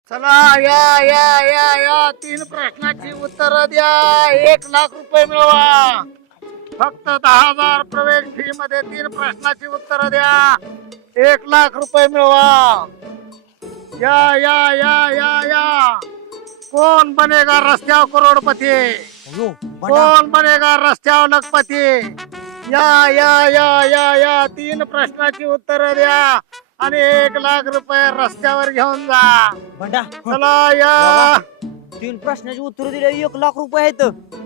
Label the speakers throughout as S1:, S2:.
S1: चला या या या या 3 प्रश्नाची उत्तर द्या. 1,00,000 रुपये मिळवा. फक्त 10,000 प्रवेश फी मध्ये 3 प्रश्नाची उत्तर द्या. 1,00,000 रुपये मिळवा. या या या या या कौन बनेगा रस्त्यावर करोडपती? कौन बनेगा रस्त्यावर लखपती? या या या या या 3 प्रश्नाची उत्तर द्या आणि 1,00,000 रुपये रस्त्यावर घेऊन जा.
S2: बंडा
S1: चला या
S2: 3 प्रश्नाची उत्तर दिले 1,00,000 रुपये आहेत.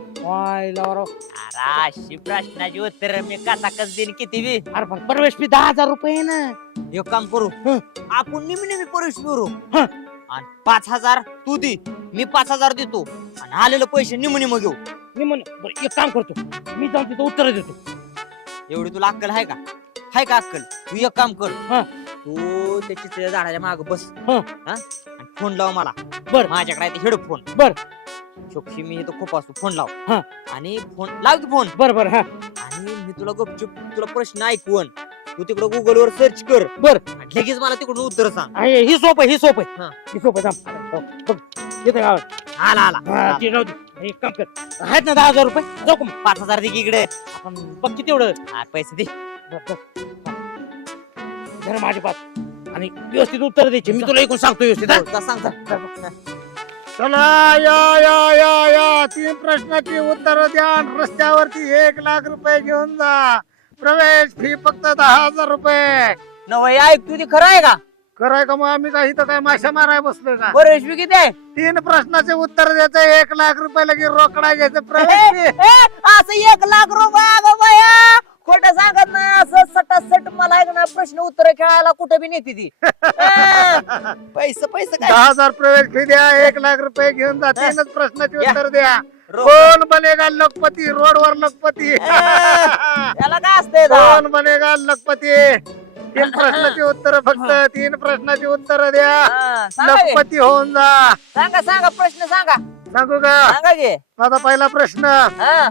S3: अरे अशी प्रश्नाची उत्तर मी कसा कस देईन किती बी.
S4: अरे पण प्रवेश फी 10,000 रुपये आहे ना.
S2: एक काम करू आपण नेहमी प्रवेश करू आणि 5,000 तू दे, मी 5,000 देतो आणि आलेले पैसे निम घेऊ.
S4: मी म्हण बरं, एक काम करतो, मी जाऊन तिथं उत्तर देतो.
S2: एवढी तुला अक्कल आहे का? हाय का अक्कल? तू एक काम कर,
S4: हा.
S2: तू त्याच्या झाडाच्या माग बस
S4: हा.
S2: आणि फोन लाव मला.
S4: बर.
S2: माझ्याकडे आहे हेडफोन.
S4: बर.
S2: शोक्षी मी इथं खूप असतो, फोन लाव.
S4: हा.
S2: आणि फोन लाव की फोन.
S4: बर बर. हा
S2: आणि मी तुला गपचूप तुला प्रश्न ऐकवण. तू तिकडे गुगल वर सर्च कर.
S4: बर.
S2: आणि लगेच मला तिकडून उत्तर सांग.
S4: ही सोप आहे, ही सोप आहे.
S2: हा.
S4: ही सोप आहे. थांब. हो, बघ येते गावात.
S2: आला आला.
S4: हा, ते राहू दे. एक काम कर, आहेत ना 10,000 रुपये? जाऊ का मग?
S2: 5,000 दे की इकडे.
S4: आपण बघ किती एवढं.
S2: हा, पैसे दे.
S4: बघ, बघ. धर माझे 5 आणि व्यवस्थित उत्तर द्यायचे. मी तुला ऐकून सांगतो व्यवस्थित. हा?
S2: जा, सांग सांग.
S1: चला या या या या 3 प्रश्नाची उत्तर द्या आणि रस्त्यावरती 1,00,000 रुपये घेऊन जा. प्रवेश फी फक्त 10,000 रुपये.
S2: नवय ऐक तुझी खरं आहे का?
S1: कराय का मग आम्ही काही तर काय माशा माराय बसलोय का?
S2: प्रवेश फी किती आहे?
S1: 3 प्रश्नाचे उत्तर द्यायचं 1,00,000 रुपये लगे रोकडा घ्यायचं प्रवेश फी.
S2: असं 1,00,000 रुपये? अगं बाया खोटं सांगत नाही. असं सटासट मला आहे ना प्रश्न उत्तर खेळायला कुठे बी नेते ती. पैसे पैसे काय
S1: 10,000 प्रवेश फी द्या. 1,00,000 रुपये घेऊन जा. 3च प्रश्नाचे
S2: या.
S1: उत्तर द्या.
S2: रो-
S1: कोण बनेगा लखपती? रोडवर लखपती.
S2: त्याला काय असतंय
S1: कोण बनेगा लखपती? 3 प्रश्नाची उत्तर फक्त 3 प्रश्नाची उत्तर द्या. लखपती होऊन जा.
S2: सांगा सांगा प्रश्न सांगा.
S1: सांगू का?
S2: सांगा की.
S1: माझा पहिला प्रश्न.
S2: हा,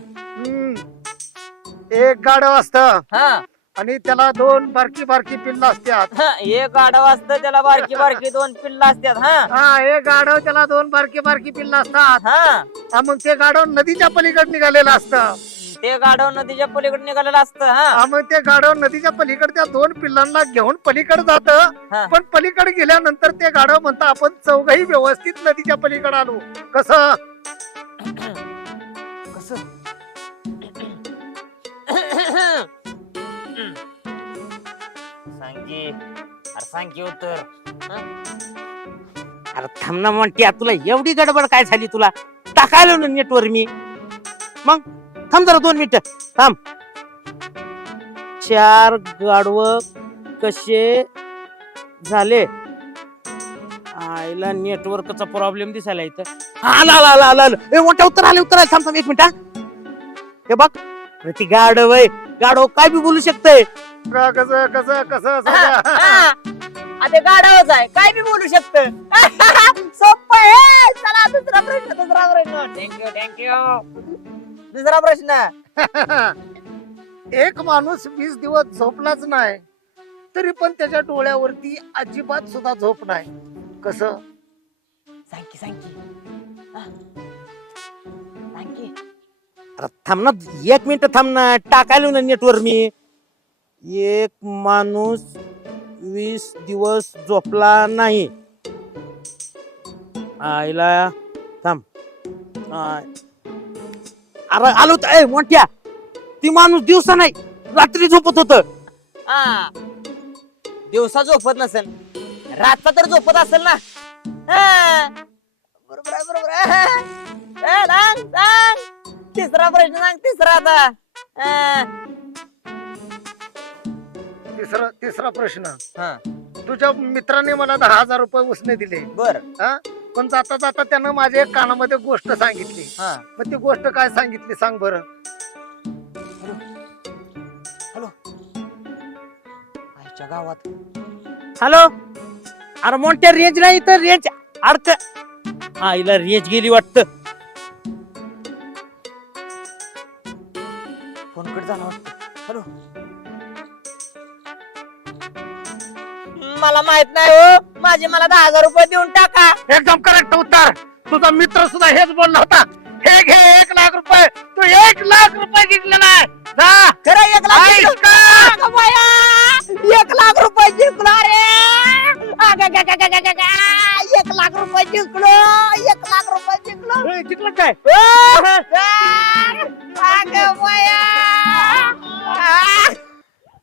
S1: एक गाढव असतं
S2: हा,
S1: आणि त्याला 2 बारकी बारकी पिल्ल असतात.
S2: हा. एक गाढव असतं त्याला बारकी बारकी 2 पिल्ला असतात. हा,
S1: हा, एक गाढव त्याला 2 बारकी बारकी पिल्ल असतात.
S2: हा.
S1: हा, मग ते गाढव नदीच्या पलीकडे निघालेलं असतं.
S2: ते गाढव नदीच्या पलीकडे निघालेलं असतं. हा,
S1: हा, मग ते गाढव नदीच्या पलीकडे त्या 2 पिल्लांना घेऊन पलीकडे जात.
S2: हा.
S1: पण पलीकडे गेल्यानंतर ते गाढव म्हणतं आपण चौघही व्यवस्थित नदीच्या पलीकडे आलो. कसं?
S2: कसं? सांगी अरे सांगी उत्तर.
S4: अरे थांब ना म्हणते, तुला एवढी गडबड काय झाली? तुला टाकायला ना नेटवर मी. मग थांब जरा 2 मिनिटं थांब. 4 गाढव कसे झाले? आईला नेटवर्कचा प्रॉब्लेम दिसायला इथं. आला आला आला आला आला. ए मोठ्या उत्तर आले, उत्तर आले. थांब थांब 1 मिनिट. हे बघ अरे ती गाढव आहे. गाढव काय बी बोलू शकतंय.
S1: कसं कसं कसं
S2: हा,
S1: कसं?
S2: हा. ते गाढवच आहे, काय बी बोलू शकत. सोपं आहे. चला दुसरा प्रश्न. Thank you thank you. दुसरा प्रश्न.
S1: एक माणूस 20 दिवस झोपलाच नाही तरी पण त्याच्या डोळ्यावरती अजिबात सुद्धा झोप नाही. कसं?
S2: सांगी सांगी सांगी.
S4: अरे थांब ना 1 मिनिट थांब ना. टाकायला ना नेटवर मी. एक माणूस 20 दिवस झोपला नाही. आईला थांब. अरे आलो तर मोठ्या. ती माणूस दिवसा नाही रात्री झोपत होत.
S2: हा, दिवसा झोपत नसेल, रातचा तर झोपत असेल ना. हा, बरोबर आहे बरोबर आहे. सांग सांग. तिसरा प्रश्न सांग. तिसरा आता.
S1: तिसरा प्रश्न.
S2: हा,
S1: तुझ्या मित्राने मला 10,000 रुपये उसने दिले.
S2: बर.
S1: हा, पण जाता जाता त्यानं माझ्या एक कानामध्ये गोष्ट सांगितली.
S2: हा,
S1: मग ती गोष्ट काय सांगितली सांग बरं?
S2: आईच्या गावात.
S4: हॅलो. अरे मोठ्या रेंज नाही तर रेंज अडक. आईला रेंज गेली वाटतं.
S2: फोन कट झाला वाटतं. हॅलो. मला माहित नाही हो माझे मला 10,000 रुपये देऊन टाका.
S1: एकदम करेक्ट उत्तर. तुझा मित्र सुद्धा हेच बोलला होता. हे घे 1,00,000 रुपये. तू 1,00,000 रुपये जिंकलेला आहे. जा.
S2: खरं 1,00,000
S1: ऐक
S2: जिंकलो.
S1: का?
S2: अगं बाया, 1,00,000 रुपये जिंकलो रे. 1,00,000 रुपये जिंकलो. 1,00,000 रुपये जिंकलो.
S4: ए, जिंकलं काय
S2: अगं बाया.